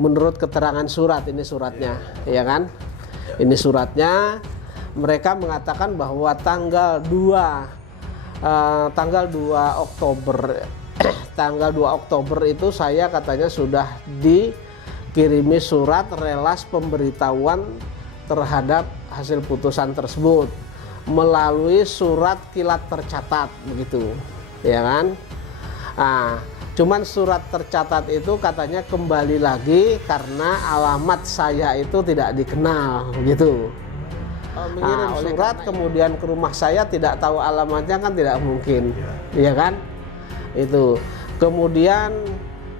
menurut keterangan surat, ini suratnya, ya kan? Ini suratnya, mereka mengatakan bahwa tanggal 2 Oktober tanggal 2 Oktober itu saya katanya sudah dikirimi surat relas pemberitahuan terhadap hasil putusan tersebut melalui surat kilat tercatat, begitu, ya kan? Nah, cuman surat tercatat itu katanya kembali lagi karena alamat saya itu tidak dikenal, gitu. Mengirim surat kemudian ke rumah saya tidak tahu alamatnya kan tidak mungkin, ya kan? Itu. Kemudian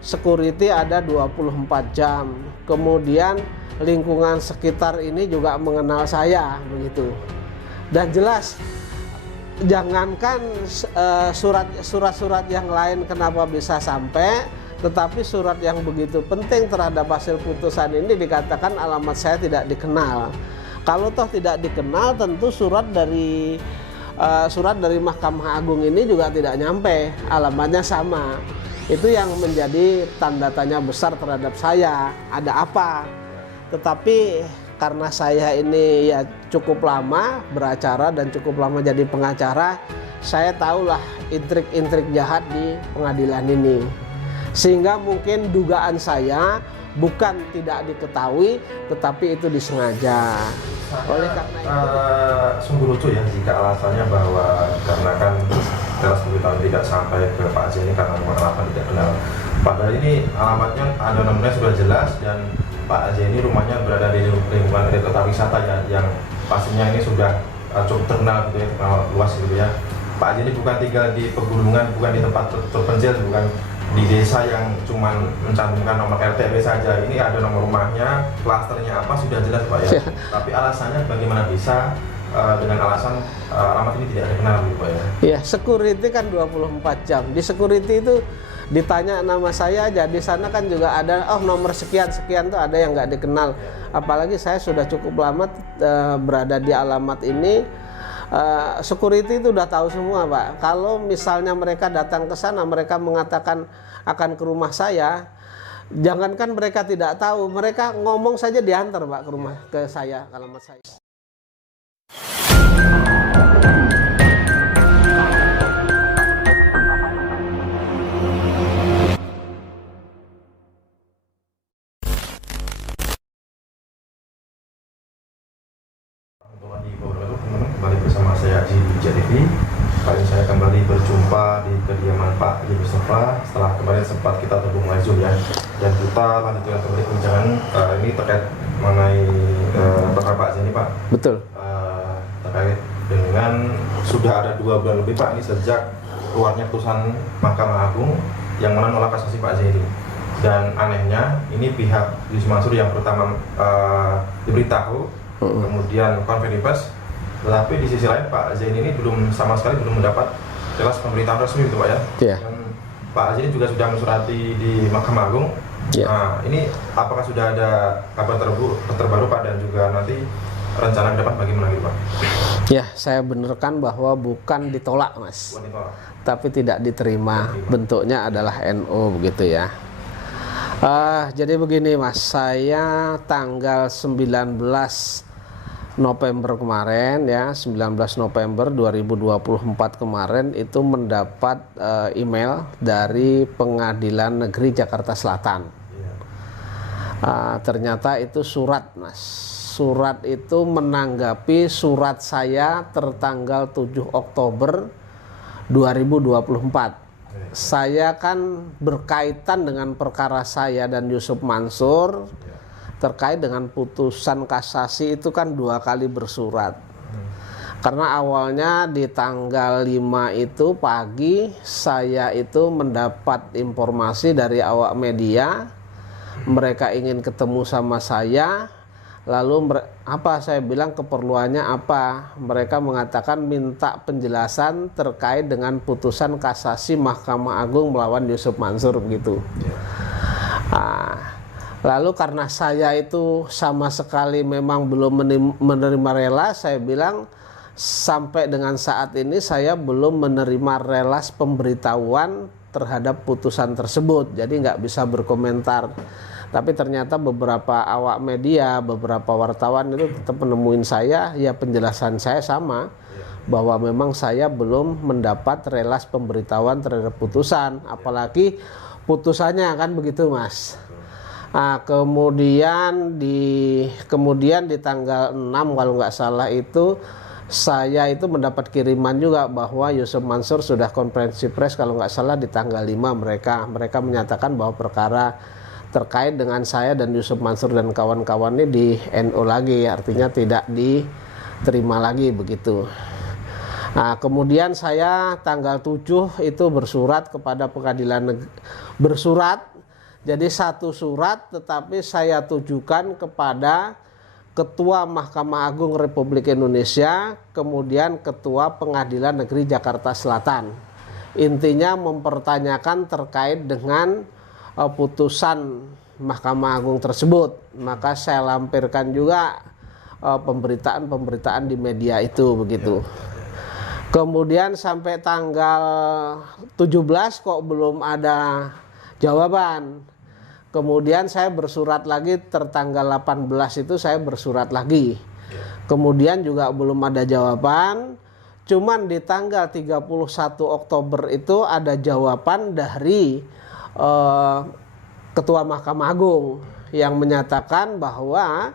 security ada 24 jam. Kemudian lingkungan sekitar ini juga mengenal saya, begitu. Dan jelas jangankan surat-surat yang lain kenapa bisa sampai, tetapi surat yang begitu penting terhadap hasil putusan ini dikatakan alamat saya tidak dikenal. Kalau toh tidak dikenal, tentu surat dari Mahkamah Agung ini juga tidak nyampe, alamatnya sama. Itu yang menjadi tanda tanya besar terhadap saya, ada apa? Tetapi karena saya ini ya cukup lama beracara dan cukup lama jadi pengacara, saya tahulah intrik-intrik jahat di pengadilan ini. Sehingga mungkin dugaan saya bukan tidak diketahui, tetapi itu disengaja. Oleh karena itu sungguh lucu ya jika alasannya bahwa karena kan teras pemberitahuan tidak sampai ke Pak Azeni karena alamat tidak kenal. Padahal ini alamatnya ada nomornya sudah jelas dan Pak Azeni rumahnya berada di lingkungan kota wisata ya, yang pastinya ini sudah cukup terkenal gitu ya, terkenal luas gitu ya. Pak Azeni bukan tinggal di pegunungan, bukan di tempat terpencil, bukan di desa yang cuma mencantumkan nomor RTW saja. Ini ada nomor rumahnya, klasternya apa sudah jelas Pak ya. Tapi alasannya bagaimana bisa dengan alasan alamat ini tidak dikenal gitu Pak ya. Ya, security kan 24 jam. Di security itu ditanya nama saya aja, di sana kan juga ada nomor sekian-sekian tuh ada yang nggak dikenal. Apalagi saya sudah cukup lama berada di alamat ini. Security itu udah tahu semua Pak. Kalau misalnya mereka datang ke sana, mereka mengatakan akan ke rumah saya, jangankan mereka tidak tahu, mereka ngomong saja diantar Pak ke rumah, ke saya, ke alamat saya. Kembali bersama saya di JTV. Kali ini saya kembali berjumpa di kediaman Pak Haji Mustafa setelah kemarin sempat kita terhubung live Zoom ya. Dan kita lanjutkan kembali perbincangan ini terkait mengenai perkara Pak Azeni Pak. Betul. Terkait dengan sudah ada 2 bulan lebih Pak ini sejak keluarnya putusan Mahkamah Agung yang menolak kasasi Pak Azeni. Dan anehnya ini pihak Yusuf Mansur yang pertama diberitahu, kemudian konferensi pers. Tetapi di sisi lain Pak Azeni ini sama sekali belum mendapat jelas pemberitahuan resmi gitu Pak ya. Yeah. Dan Pak Azeni juga sudah mensurati di Mahkamah Agung. Yeah. Nah, ini apakah sudah ada kabar terbaru Pak dan juga nanti rencana ke depan bagaimana gitu Pak? Ya, saya benarkan bahwa bukan ditolak Mas, Bukan ditolak, tapi tidak diterima. Bentuknya adalah NO begitu ya. Jadi begini Mas, saya tanggal 19 November kemarin ya, 19 November 2024 kemarin itu mendapat email dari Pengadilan Negeri Jakarta Selatan. Ternyata itu surat Mas. Surat itu menanggapi surat saya tertanggal 7 Oktober 2024. Saya kan berkaitan dengan perkara saya dan Yusuf Mansur terkait dengan putusan kasasi itu kan 2 kali bersurat. Karena awalnya di tanggal 5 itu pagi saya itu mendapat informasi dari awak media, mereka ingin ketemu sama saya. Lalu apa saya bilang keperluannya apa? Mereka mengatakan minta penjelasan terkait dengan putusan kasasi Mahkamah Agung melawan Yusuf Mansur begitu. Lalu karena saya itu sama sekali memang belum menerima rela, saya bilang sampai dengan saat ini saya belum menerima relas pemberitahuan terhadap putusan tersebut, jadi nggak bisa berkomentar. Tapi ternyata beberapa awak media, beberapa wartawan itu tetap menemuin saya, ya penjelasan saya sama, bahwa memang saya belum mendapat relas pemberitahuan terhadap putusan, apalagi putusannya kan begitu Mas. Nah, kemudian di tanggal 6 kalau nggak salah itu saya itu mendapat kiriman juga bahwa Yusuf Mansur sudah konferensi pers kalau nggak salah di tanggal 5 mereka menyatakan bahwa perkara terkait dengan saya dan Yusuf Mansur dan kawan-kawannya di NO lagi, artinya tidak diterima lagi begitu. Nah, kemudian saya tanggal 7 itu bersurat kepada pengadilan bersurat. Jadi satu surat tetapi saya tujukan kepada Ketua Mahkamah Agung Republik Indonesia, kemudian Ketua Pengadilan Negeri Jakarta Selatan. Intinya mempertanyakan terkait dengan putusan Mahkamah Agung tersebut. Maka saya lampirkan juga pemberitaan-pemberitaan di media itu begitu. Kemudian sampai tanggal 17 kok belum ada jawaban. Kemudian saya bersurat lagi tertanggal 18 itu saya bersurat lagi. Kemudian juga belum ada jawaban. Cuman di tanggal 31 Oktober itu ada jawaban dari Ketua Mahkamah Agung yang menyatakan bahwa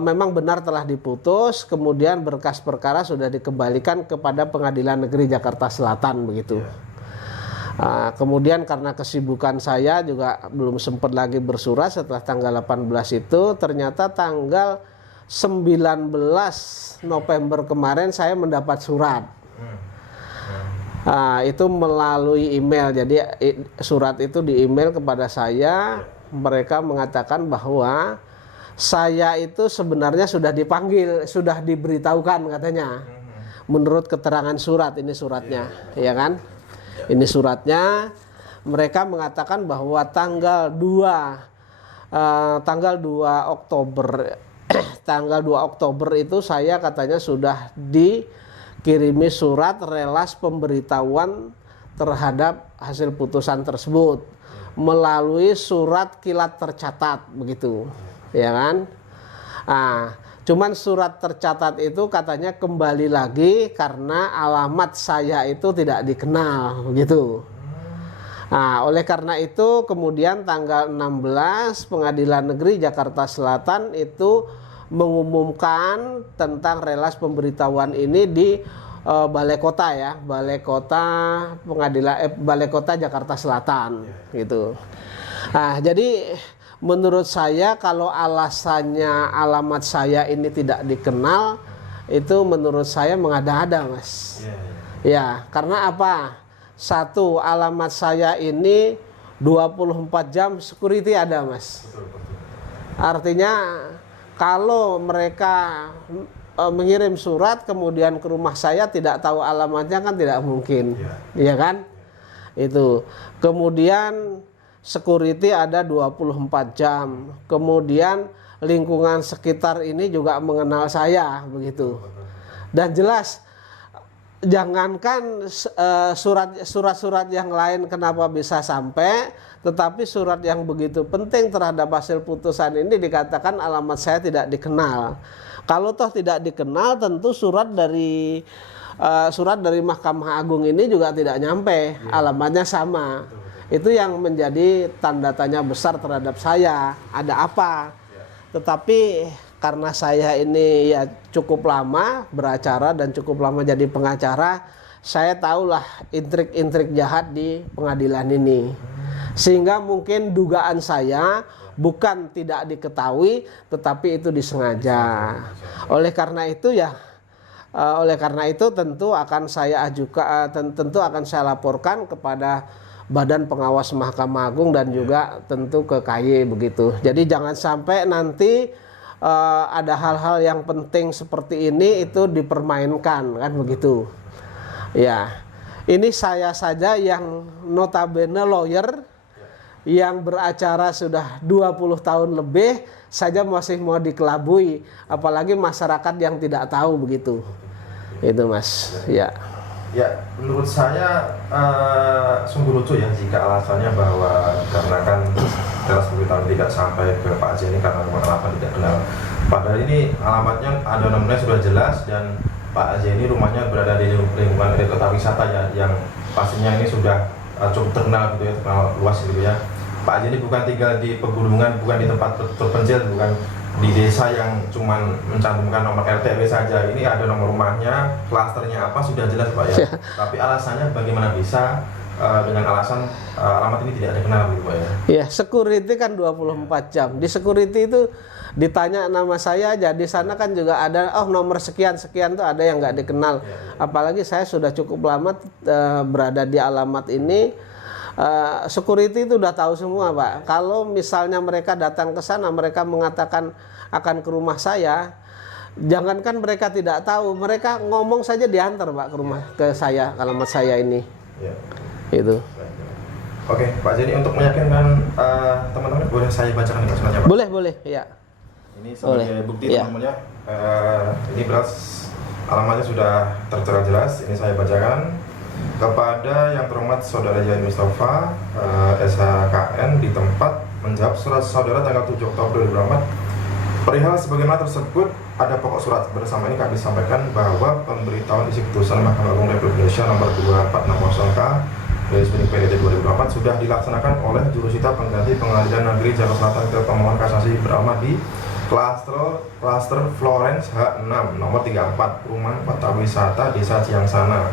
memang benar telah diputus, kemudian berkas perkara sudah dikembalikan kepada Pengadilan Negeri Jakarta Selatan begitu. Kemudian karena kesibukan saya juga belum sempat lagi bersurat setelah tanggal 18 itu, ternyata tanggal 19 November kemarin saya mendapat surat. Itu melalui email, jadi surat itu di email kepada saya, mereka mengatakan bahwa saya itu sebenarnya sudah dipanggil, sudah diberitahukan katanya. Menurut keterangan surat, ini suratnya, ya kan? Ini suratnya, mereka mengatakan bahwa tanggal 2 Oktober tanggal 2 Oktober itu saya katanya sudah dikirimi surat relas pemberitahuan terhadap hasil putusan tersebut melalui surat kilat tercatat begitu, ya kan? Cuman surat tercatat itu katanya kembali lagi karena alamat saya itu tidak dikenal begitu. Oleh karena itu kemudian tanggal 16 Pengadilan Negeri Jakarta Selatan itu mengumumkan tentang relas pemberitahuan ini di Balai Kota ya, Balai Kota Jakarta Selatan gitu. Jadi menurut saya kalau alasannya alamat saya ini tidak dikenal, itu menurut saya mengada-ada Mas. Ya, karena apa? Satu, alamat saya ini 24 jam security ada Mas. Artinya kalau mereka mengirim surat kemudian ke rumah saya tidak tahu alamatnya kan tidak mungkin, ya kan? Itu. Kemudian security ada 24 jam. Kemudian lingkungan sekitar ini juga mengenal saya begitu. Dan jelas jangankan surat-surat yang lain kenapa bisa sampai, tetapi surat yang begitu penting terhadap hasil putusan ini dikatakan alamat saya tidak dikenal. Kalau toh tidak dikenal, tentu surat dari Mahkamah Agung ini juga tidak nyampe, alamatnya sama. Itu yang menjadi tanda tanya besar terhadap saya, ada apa? Tetapi karena saya ini ya cukup lama beracara dan cukup lama jadi pengacara, saya tahulah intrik-intrik jahat di pengadilan ini. Sehingga mungkin dugaan saya bukan tidak diketahui, tetapi itu disengaja. Oleh karena itu tentu akan saya ajukan, tentu akan saya laporkan kepada Badan Pengawas Mahkamah Agung dan juga tentu ke KY begitu. Jadi jangan sampai nanti ada hal-hal yang penting seperti ini itu dipermainkan kan begitu. Ya, ini saya saja yang notabene lawyer yang beracara sudah 20 tahun lebih saja masih mau dikelabui, apalagi masyarakat yang tidak tahu begitu. Itu Mas, ya. Ya, menurut saya sungguh lucu ya jika alasannya bahwa karena kan teras pemberitahuan tidak sampai ke Pak J ini karena rumah alamat tidak kenal. Padahal ini alamatnya ada nomornya sudah jelas dan Pak J ini rumahnya berada di lingkungan kota wisata ya, yang pastinya ini sudah cukup terkenal gitu ya, terkenal luas gitu ya. Pak J ini bukan tinggal di pegunungan, bukan di tempat terpencil, bukan di desa yang cuman mencantumkan nomor RT/RW saja. Ini ada nomor rumahnya, klasternya apa sudah jelas Pak ya. Tapi alasannya bagaimana bisa dengan alasan alamat ini tidak dikenal gitu Pak ya. Ya, security kan 24 jam. Di security itu ditanya nama saya aja, di sana kan juga ada nomor sekian-sekian tuh ada yang nggak dikenal. Apalagi saya sudah cukup lama berada di alamat ini. Security itu udah tahu semua Pak. Kalau misalnya mereka datang ke sana, mereka mengatakan akan ke rumah saya, jangankan mereka tidak tahu, mereka ngomong saja diantar Pak ke rumah ke saya, alamat saya ini. Itu. Oke, Pak Jenny, untuk meyakinkan teman-teman, boleh saya bacakan ini sebenarnya Pak? Boleh, ya. Ini sebagai bukti teman-teman ya. Ini beras alamatnya sudah tertera jelas. Ini saya bacakan. Kepada yang terhormat Saudara Yayan Mustafa SHKN di tempat menjawab surat saudara tanggal 7 Oktober 2024 perihal sebagaimana tersebut. Ada pokok surat. Bersama ini kami sampaikan bahwa pemberitahuan isi putusan Mahkamah Agung Republik Indonesia nomor 2460K PDT 2024 sudah dilaksanakan oleh jurusita pengganti Pengadilan Negeri Jakarta Selatan ke pemohon kasasi beralamat di klaster Florence H6 nomor 34 Perumahan Kota Wisata Desa Ciangsana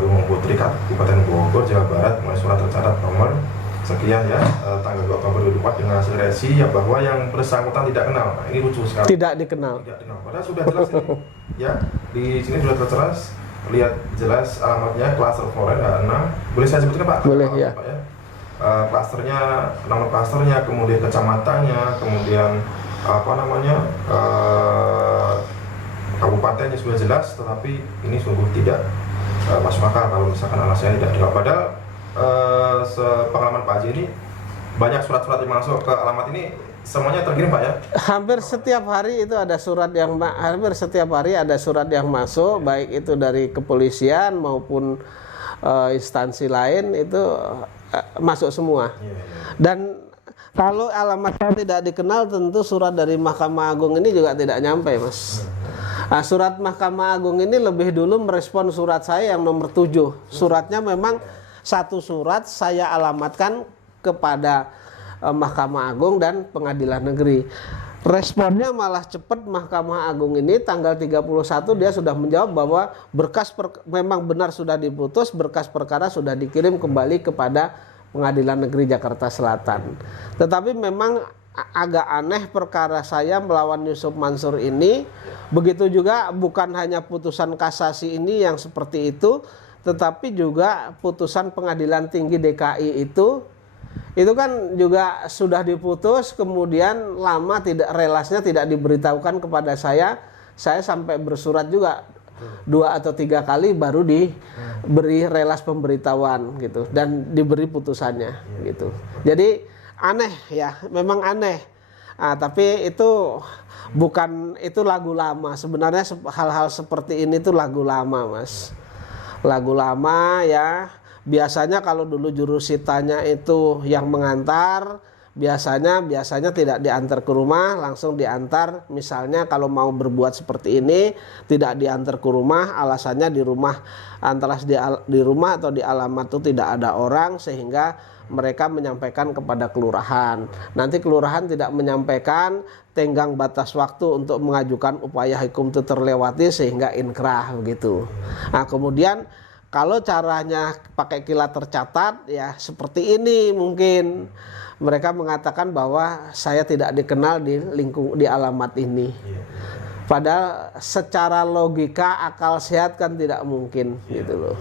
Gunung Putri Kabupaten Bogor Jawa Barat, mulai surat tercatat nomor sekian ya tanggal 2 Oktober 2024 dengan hasil resi ya bahwa yang bersangkutan tidak kenal. Nah, ini lucu sekali. Tidak dikenal. Padahal sudah jelas ini. Ya, di sini sudah terjelas, lihat jelas alamatnya klaster Florence H6. Boleh saya sebutkan Pak? Boleh ya. Pak, ya. Klasternya, nomor klasternya, kemudian kecamatannya, kemudian kabupatennya sudah jelas, tetapi ini sungguh tidak masuk akal kalau misalkan alasannya tidak dikenal. Padahal sepengalaman Pak Haji ini banyak surat-surat yang masuk ke alamat ini semuanya terkirim Pak ya? Hampir setiap hari itu ada surat yang masuk, baik itu dari kepolisian maupun instansi lain itu masuk semua. Dan kalau alamat saya tidak dikenal, tentu surat dari Mahkamah Agung ini juga tidak nyampe Mas. Nah, surat Mahkamah Agung ini lebih dulu merespon surat saya yang nomor 7. Suratnya memang satu surat saya alamatkan kepada Mahkamah Agung dan Pengadilan Negeri. Responnya malah cepat. Mahkamah Agung ini tanggal 31 dia sudah menjawab bahwa memang benar sudah diputus, berkas perkara sudah dikirim kembali kepada Pengadilan Negeri Jakarta Selatan. Tetapi memang agak aneh perkara saya melawan Yusuf Mansur ini. Begitu juga bukan hanya putusan kasasi ini yang seperti itu, tetapi juga putusan Pengadilan Tinggi DKI itu kan juga sudah diputus, kemudian lama relasnya tidak diberitahukan kepada saya sampai bersurat juga 2 atau 3 kali baru diberi relas pemberitahuan gitu dan diberi putusannya gitu. Jadi aneh ya, memang aneh. Tapi itu lagu lama. Sebenarnya hal-hal seperti ini tuh lagu lama Mas. Lagu lama ya. Biasanya kalau dulu jurusitanya itu yang mengantar, biasanya tidak diantar ke rumah, langsung diantar. Misalnya kalau mau berbuat seperti ini tidak diantar ke rumah, alasannya di rumah, antara di rumah atau di alamat itu tidak ada orang, sehingga mereka menyampaikan kepada kelurahan. Nanti kelurahan tidak menyampaikan, tenggang batas waktu untuk mengajukan upaya hukum itu terlewati sehingga inkrah begitu. Nah, kemudian kalau caranya pakai kilat tercatat ya seperti ini, mungkin mereka mengatakan bahwa saya tidak dikenal di alamat ini. Padahal secara logika akal sehat kan tidak mungkin gitu loh.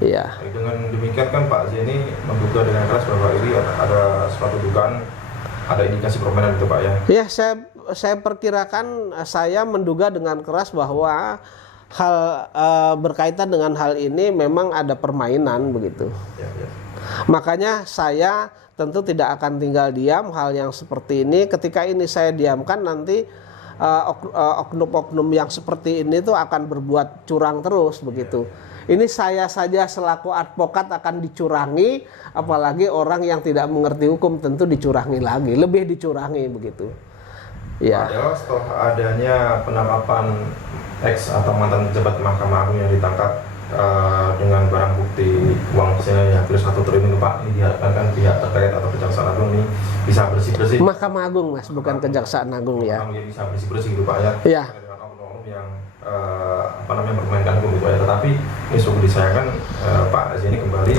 Iya. Dengan demikian kan Pak Z ini menduga dengan keras bahwa ini ada suatu dugaan, ada indikasi permainan itu Pak ya? Ya, saya perkirakan, saya menduga dengan keras bahwa hal berkaitan dengan hal ini memang ada permainan begitu. Makanya saya tentu tidak akan tinggal diam hal yang seperti ini. Ketika ini saya diamkan, nanti oknum-oknum yang seperti ini tuh akan berbuat curang terus begitu. Ini saya saja selaku advokat akan dicurangi, apalagi orang yang tidak mengerti hukum tentu dicurangi lagi, lebih dicurangi begitu. Ya. Padahal setelah adanya penangkapan ex atau mantan pejabat Mahkamah Agung yang ditangkap dengan barang bukti uang senilai hampir 1 triliun Pak, ini diharapkan kan pihak terkait atau Kejaksaan Agung ini bisa bersih-bersih. Mahkamah Agung Mas, bukan Kejaksaan Agung ya. Bisa bersih-bersih gitu Pak ya. Iya. Dengan oknum-oknum yang mempermainkan hukum gitu ya. Tetapi ini sungguh disayangkan Pak Aziz ini kembali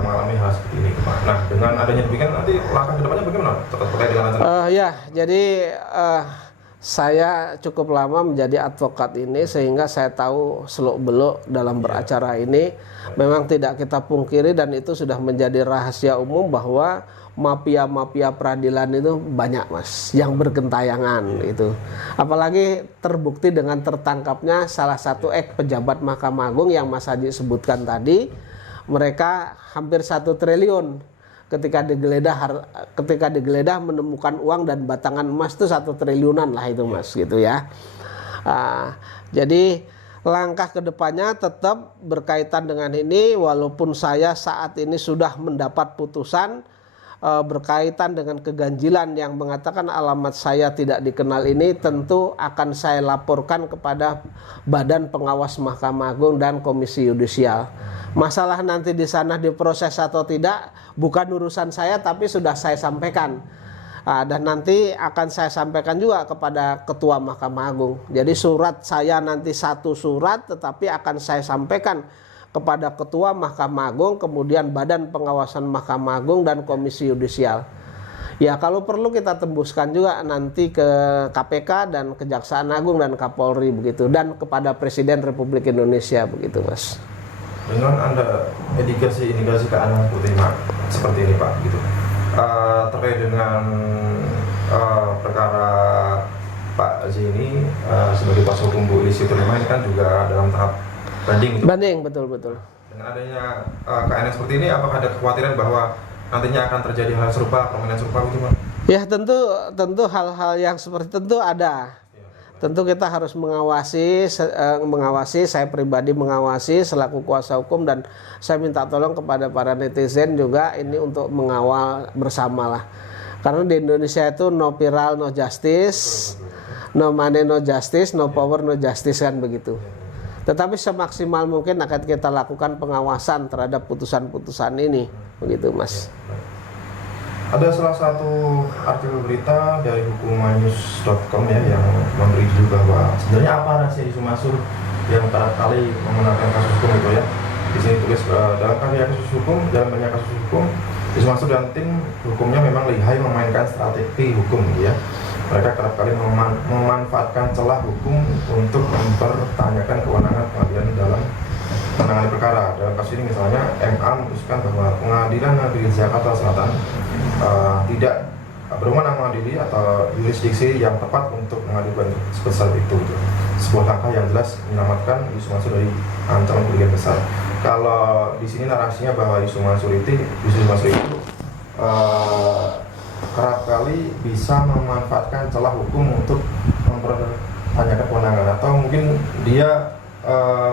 mengalami hal seperti ini Pak. Nah, dengan adanya demikian nanti langkah kedepannya bagaimana terkait dengan acara? Ya, jadi saya cukup lama menjadi advokat ini sehingga saya tahu seluk-beluk dalam beracara ini. Memang tidak kita pungkiri dan itu sudah menjadi rahasia umum bahwa mafia-mafia peradilan itu banyak Mas yang bergentayangan itu. Apalagi terbukti dengan tertangkapnya salah satu ex pejabat Mahkamah Agung yang Mas Haji sebutkan tadi. Mereka hampir 1 triliun. Ketika digeledah menemukan uang dan batangan emas itu 1 triliunan lah itu Mas gitu ya. Jadi langkah kedepannya tetap berkaitan dengan ini, walaupun saya saat ini sudah mendapat putusan berkaitan dengan keganjilan yang mengatakan alamat saya tidak dikenal ini, tentu akan saya laporkan kepada Badan Pengawas Mahkamah Agung dan Komisi Yudisial. Masalah nanti di sana diproses atau tidak bukan urusan saya, tapi sudah saya sampaikan. Dan nanti akan saya sampaikan juga kepada Ketua Mahkamah Agung. Jadi surat saya nanti 1 surat, tetapi akan saya sampaikan kepada Ketua Mahkamah Agung, kemudian Badan Pengawasan Mahkamah Agung dan Komisi Yudisial. Ya kalau perlu kita tembuskan juga nanti ke KPK dan Kejaksaan Agung dan Kapolri begitu, dan kepada Presiden Republik Indonesia begitu Mas. Dengan Anda indikasi keanehan seperti ini Pak gitu, terkait dengan perkara Pak Aziz ini sebagai kuasa hukum Bu Lili Sitolimah ini kan juga dalam tahap banding. Banding, betul. Dengan adanya keanehan seperti ini, apakah ada kekhawatiran bahwa nantinya akan terjadi hal serupa, permainan serupa gitu Pak? Ya tentu hal-hal yang seperti tentu ada. Tentu kita harus mengawasi, saya pribadi mengawasi selaku kuasa hukum, dan saya minta tolong kepada para netizen juga ini untuk mengawal bersama lah. Karena di Indonesia itu no viral no justice, no money no justice, no power no justice kan begitu. Tetapi semaksimal mungkin akan kita lakukan pengawasan terhadap putusan-putusan ini, begitu Mas. Ada salah satu artikel berita dari hukumannews.com ya yang memberi judul bahwa sebenarnya apa rahasia isu Mansur yang kerap kali memenangkan kasus hukum itu ya. Di sini tulis dalam banyak kasus hukum isu Mansur dan tim hukumnya memang lihai memainkan strategi hukum gitu ya. Mereka kerap kali memanfaatkan celah hukum untuk mempertanyakan kewenangan pengadilan dalam menangani perkara. Dalam kasus ini misalnya MA memutuskan bahwa Pengadilan Negeri Jakarta Selatan tidak berwenang mengadili atau yurisdiksi yang tepat untuk mengadukan sebesar itu. Sebuah langkah yang jelas menyelamatkan isu Mansur dari ancaman kerugian besar. Kalau di sini narasinya bahwa isu Mansur itu kerap kali bisa memanfaatkan celah hukum untuk mempertanyakan kewenangan, atau mungkin dia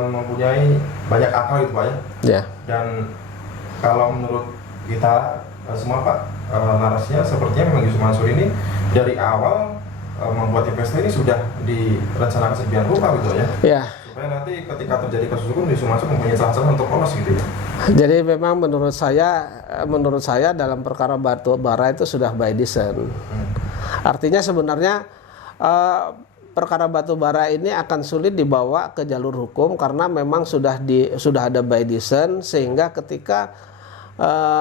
mempunyai banyak akal itu Pak ya. Yeah. Dan kalau menurut kita semua Pak, narasinya sepertinya memang Yusuf Mansur ini dari awal membuat investor ini sudah direncanakan sedemikian rupa gitu ya. Yeah. Supaya nanti ketika terjadi kasus hukum Yusuf Mansur mempunyai celah-celah untuk lolos gitu ya. Jadi memang menurut saya dalam perkara batu bara itu sudah by design. Artinya sebenarnya perkara batu bara ini akan sulit dibawa ke jalur hukum karena memang sudah ada by design, sehingga ketika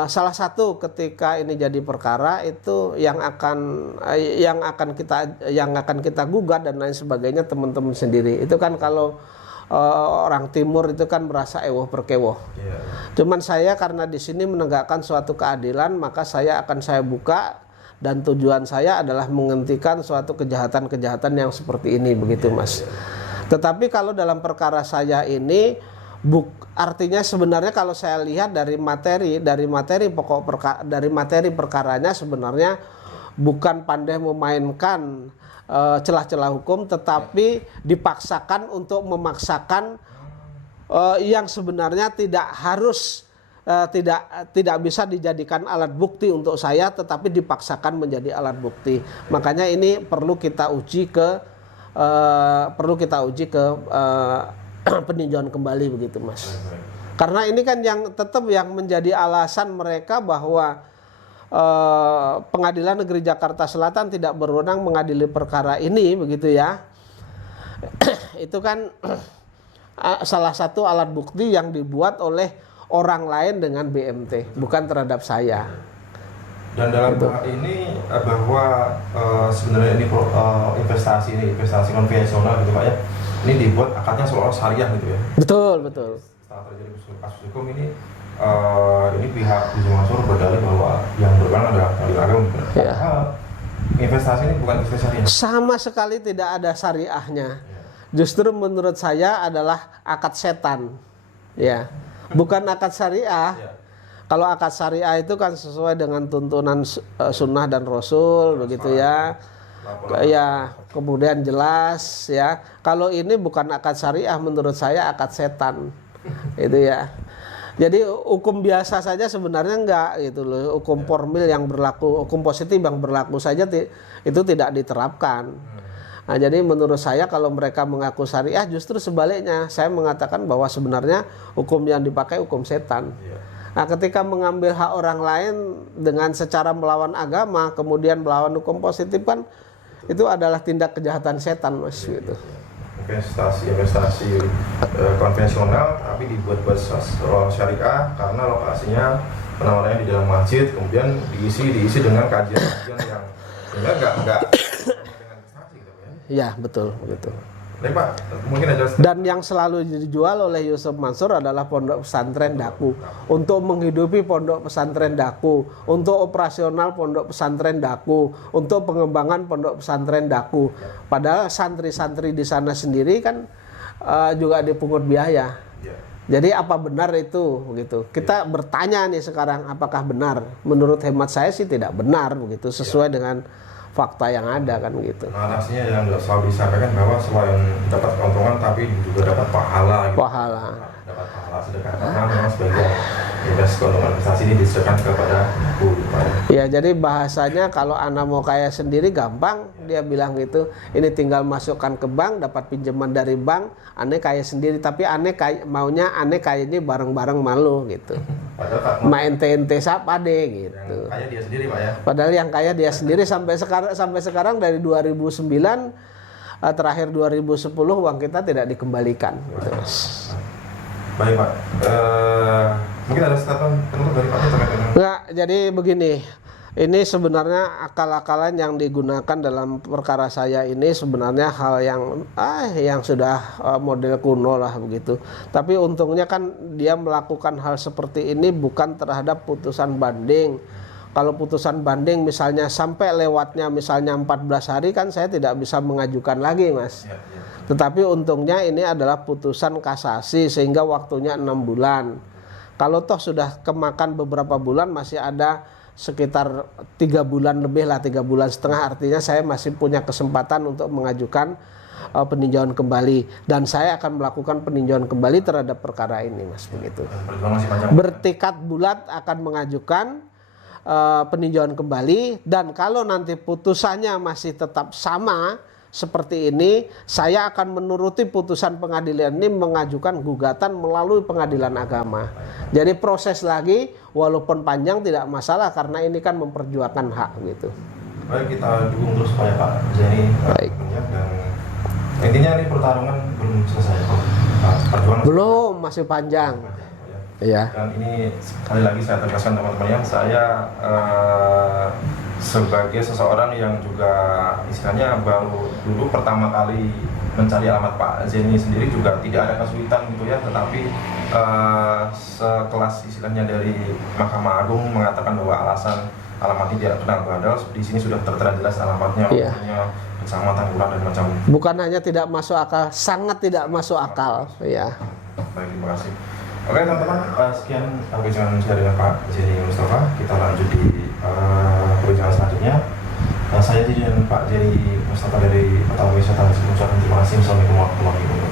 salah satu ketika ini jadi perkara itu yang akan kita gugat dan lain sebagainya teman-teman sendiri. Itu kan kalau orang timur itu kan merasa ewoh perkewoh. Yeah. Cuman saya karena di sini menegakkan suatu keadilan, maka saya buka, dan tujuan saya adalah menghentikan suatu kejahatan-kejahatan yang seperti ini begitu Mas. Tetapi kalau dalam perkara saya ini artinya sebenarnya kalau saya lihat dari materi perkaranya sebenarnya bukan pandai memainkan celah-celah hukum, tetapi dipaksakan untuk memaksakan yang sebenarnya tidak harus tidak bisa dijadikan alat bukti untuk saya, tetapi dipaksakan menjadi alat bukti. Makanya ini perlu kita uji ke peninjauan kembali begitu, Mas. Karena ini kan yang tetap yang menjadi alasan mereka bahwa Pengadilan Negeri Jakarta Selatan tidak berwenang mengadili perkara ini, begitu ya. Itu kan salah satu alat bukti yang dibuat oleh orang lain dengan BMT, bukan terhadap saya. Dan dalam hal ini bahwa sebenarnya ini investasi konvensional gitu Pak ya, ini dibuat akadnya seolah syariah gitu ya. Betul. Setelah terjadi kasus hukum ini pihak Bujang Mansur berdalih bahwa yang berwenang adalah pengadilan agama. Ya. Investasi ini bukan investasi syariah. Sama sekali tidak ada syariahnya. Justru menurut saya adalah akad setan. Ya. Bukan akad syariah. Kalau akad syariah itu kan sesuai dengan tuntunan sunnah dan rasul, begitu ya. Ya, kemudian jelas ya. Kalau ini bukan akad syariah, menurut saya akad setan. Itu ya. Jadi hukum biasa saja sebenarnya enggak gitu loh. Hukum formil yang berlaku, hukum positif yang berlaku saja itu tidak diterapkan. Nah, jadi menurut saya kalau mereka mengaku syariah, justru sebaliknya. Saya mengatakan bahwa sebenarnya hukum yang dipakai hukum setan. Nah, ketika mengambil hak orang lain dengan secara melawan agama, kemudian melawan hukum positif kan, itu adalah tindak kejahatan setan, Mas. Gitu. Investasi konvensional tapi dibuat syariah karena lokasinya penawarannya di dalam masjid, kemudian diisi dengan kajian yang sebenarnya enggak dengan investasi gitu ya. Ya, betul begitu. Baik Pak, mungkin ada. Dan yang selalu dijual oleh Yusuf Mansur adalah pondok pesantren Daku. Untuk menghidupi pondok pesantren Daku, untuk operasional pondok pesantren Daku, untuk pengembangan pondok pesantren Daku. Padahal santri-santri di sana sendiri kan juga dipungut biaya. Jadi apa benar itu begitu? Kita bertanya nih sekarang, apakah benar? Menurut hemat saya sih tidak benar begitu, sesuai dengan fakta yang ada kan gitu. Narasinya yang selalu disampaikan bahwa selain dapat keuntungan tapi juga dapat pahala gitu. Dapat pahala sedekah karena memang sebagian keuntungan investasi ini diserahkan kepada ibu. Ya, jadi bahasanya kalau anak mau kaya sendiri gampang, dia bilang gitu. Ini tinggal masukkan ke bank, dapat pinjaman dari bank, aneh kaya sendiri. Tapi maunya aneh kayaknya bareng-bareng malu gitu. Main ente siapa deh gitu. Yang kaya dia sendiri Pak ya. Padahal yang kaya dia sendiri sampai sekarang dari 2009 terakhir 2010 uang kita tidak dikembalikan. Gitu. Baik Pak. Mungkin ada statement penutup dari Pak terkait dengan. Enggak, jadi begini. Ini sebenarnya akal-akalan yang digunakan dalam perkara saya ini sebenarnya hal yang sudah model kuno lah begitu. Tapi untungnya kan dia melakukan hal seperti ini bukan terhadap putusan banding. Kalau putusan banding misalnya sampai lewatnya misalnya 14 hari kan saya tidak bisa mengajukan lagi, Mas. Tetapi untungnya ini adalah putusan kasasi sehingga waktunya 6 bulan. Kalau toh sudah kemakan beberapa bulan masih ada sekitar 3 bulan lebih lah, 3 bulan setengah, artinya saya masih punya kesempatan untuk mengajukan peninjauan kembali, dan saya akan melakukan peninjauan kembali terhadap perkara ini, Mas, begitu. Bertekad bulat akan mengajukan peninjauan kembali, dan kalau nanti putusannya masih tetap sama seperti ini, saya akan menuruti putusan pengadilan ini mengajukan gugatan melalui pengadilan agama. Jadi proses lagi walaupun panjang tidak masalah karena ini kan memperjuangkan hak gitu. Baik, kita dukung terus supaya Pak Zeni dan intinya ini pertarungan belum selesai. Perjuangan belum, masih panjang. Iya. Dan ini sekali lagi saya tegaskan teman-teman yang saya sebagai seseorang yang juga istilahnya baru dulu pertama kali mencari alamat Pak Zeni sendiri juga tidak ada kesulitan gitu ya, tetapi sekelas istilahnya dari Mahkamah Agung mengatakan bahwa alasan alamat ini tidak kenal badal, di sini sudah tertera jelas alamatnya, punya kecamatan, kelurahan dan macam. Bukan hanya tidak masuk akal, sangat tidak masuk akal. Ya. Baik, terima kasih. Oke teman-teman, sekian perbincangan saya dengan Pak Zeni Mustafa. Kita lanjut di perbincangan selanjutnya. Saya jadi dan Pak Jerry Mustafa dari Kota Wisata mengucapkan terima kasih. Assalamualaikum warahmatullahi wabarakatuh.